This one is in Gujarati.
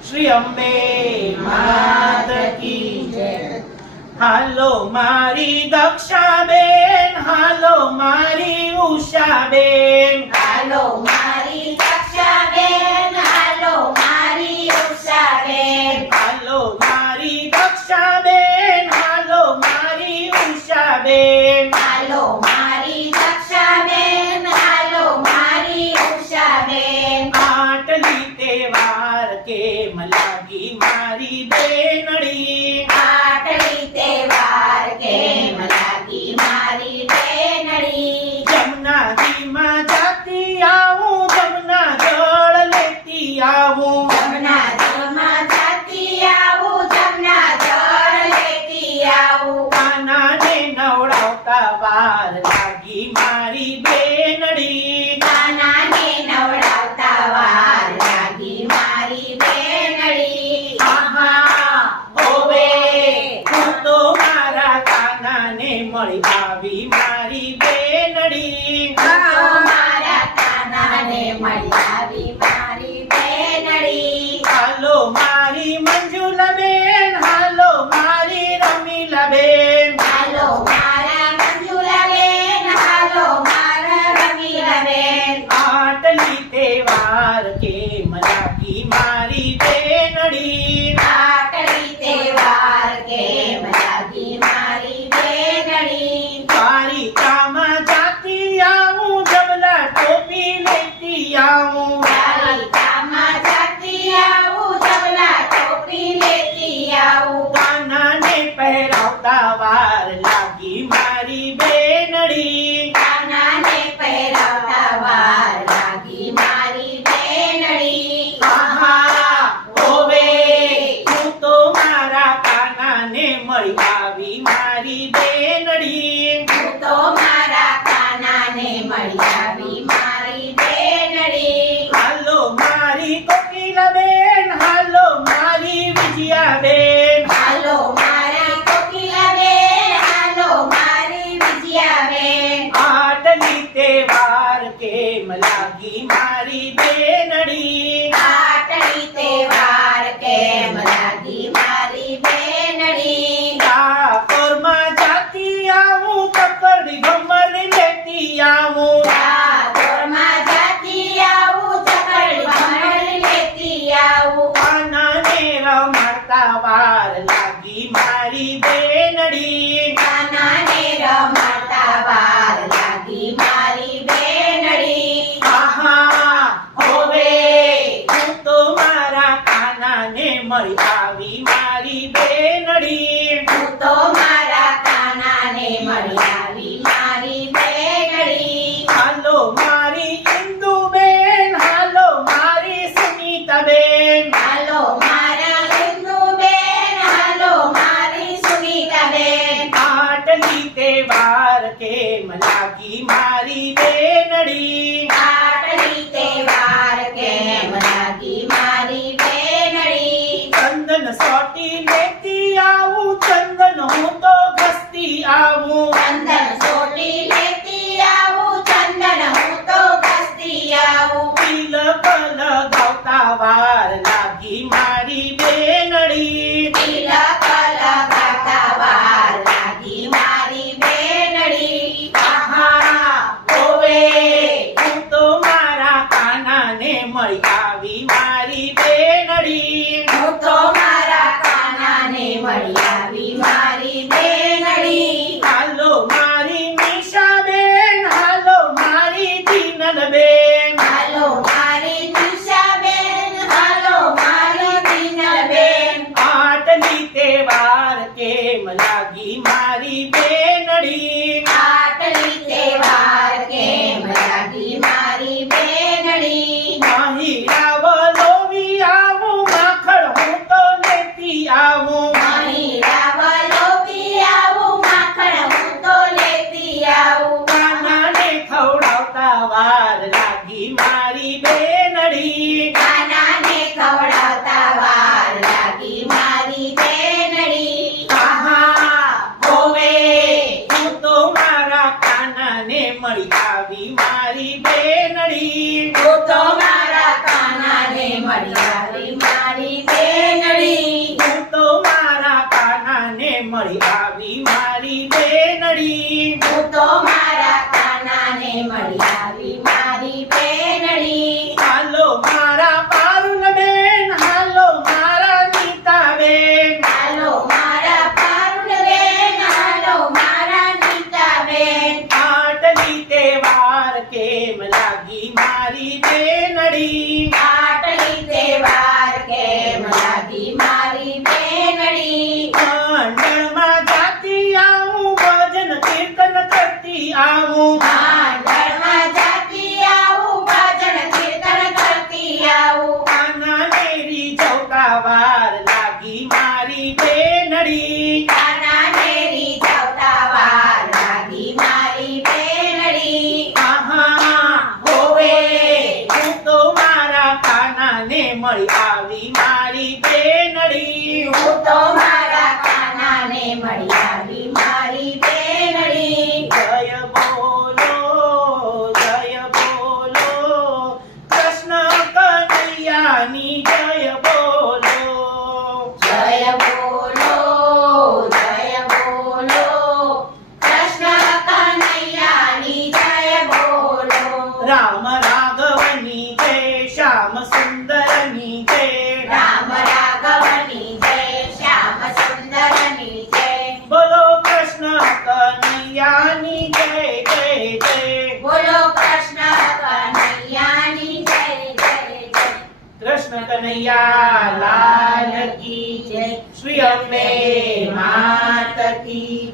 શ્રી અંબે હાલો મારી દક્ષાબેન હાલો મારી ઉષા બેન મારી બેનડી આટલી તહેવાર કેમ લાગી મારી બેનડી જમનાજીમાં જાતી આવું જમના જળ લેતી આવું જમના જળમાં જાતી આવું જમના જળ લેતી આવું કાનાને નવડાવતા વાર લાગી મારી બેનડી નાનાને નવડાવતા વાર લાગી મારી બેનડી આહા હોવે હું તો મારા કાનાને મળી આવી મારી બેનડી મારા કાનાને મળી આવી મારી બેનડી હાલો મારી મંજુલાબેન હાલો મારી રમીલાબેન હાલો મારા મંજુલાબેન હાલો મારા રમીલાબેન આટલી તહેવાર કેમ લાગી મારી બેનડી આટલી તહેવાર કેમ લાગી મારી બેનડી દ્વારિકામાં જાતી આવું જબલા ટોપી લેતી આવું દ્વારિકામાં જાતી આવું જબલા ટોપી લેતી આવું કાનાને પહેરાવતા વાર લાગી મારી બેનડી. કાનાને પહેરાવતા વાર લાગી મારી બેનડી. આહા હોવે હું તો મારા કાનાને મળી આવી મારી બેનડી. હું તો મારા કાનાને મળી આવી મારી બેનડી હાલો મારી કોકિલાબેન હાલો મારી વિજયાબેન હાલો મારી કોકિલાબેન હાલો મારી વિજયાબેન આટલી તહેવાર કેમ લાગી મારી બેનડી આટલી તહેવાર કેમ લાગી મારી બેનડી ડાકોરમાં જાતી આવું કકડી ભમર લેતી આવું ડાકોરમાં જાતી આવું ચકડી ભમર લેતી આવું કાનાને રમાડતા વાર લાગી મારી બેનડી. કાનાને રમાડતા વાર લાગી મારી બેનડી. આહા હોવે હું તો મારા કાના ને મળી આવી મારી બેનડી. હું તો મારા કાનાને મળી આવી મારી બેનડી હાલો મારી ઇન્દુબેન હાલો મારી સુનીતાબેન હાલો મારા હિન્દુબેન હાલો મારી સુનીતાબેન આટલી તહેવાર કેમ લાગી મારી બેનડી આટલી તહેવાર કેમ લાગી મારી બેનડી ચંદન સોટી લેતી આવું ચંદન હું તો ઘસતી આવું. ચંદન સોટી લેતી આવું ચંદન હું તો ઘસતી આવું. તિલક લગાવતા વાર લાગી મારી બેનડી. તિલક લગાવતા વાર લાગી મારી બેનડી. આહા હોવે હું તો મારા કાનાને મળી આવી મારી બેનડી. હું તો મારા કાનાને મળી આવી મારી બેનડી હાલો મારી નિશાબેન હાલો મારી દીનલબેન હાલો મારી દિશાબેન હાલો મારી દિનલબેન આટલી તહેવાર કેમ લાગી મારી બેનડી. આટલી તહેવાર કેમ લાગી મારી બેનડી? માહિરા વલોવી આવું માખણ હું તો લેતી આવું. અહીં રાવલો પી આવું માખણ હું તો લેતી આવું. કાનાને ખવડાવતા વાર લાગી મારી બેનડી. મારા પારુલ મારી બેનડી? આટલી તે વાર કેમ લાગી મારી બેનડી. મંડળમાં જાતી આવું ભજન કીર્તન આવું. કાનાને મળી આવી મારી બેનડી હું તો મારા કાનાને મળી આવી મારી બેનડી જય બોલો જય બોલો કૃષ્ણ કનૈયાની જય બોલો જય બોલો જય બોલો કૃષ્ણ કનૈયાની જય બોલો રામ રાઘવની જય શ્યામ સુંદરની જય રામ રાઘવની જય શ્યામ સુંદરની જય બોલો કૃષ્ણ કનૈયાની જય જય જય. બોલો કૃષ્ણ કનૈયાની જય જય જય. કૃષ્ણ કનૈયા લાલ કી જય. શ્રી અંબે માત કી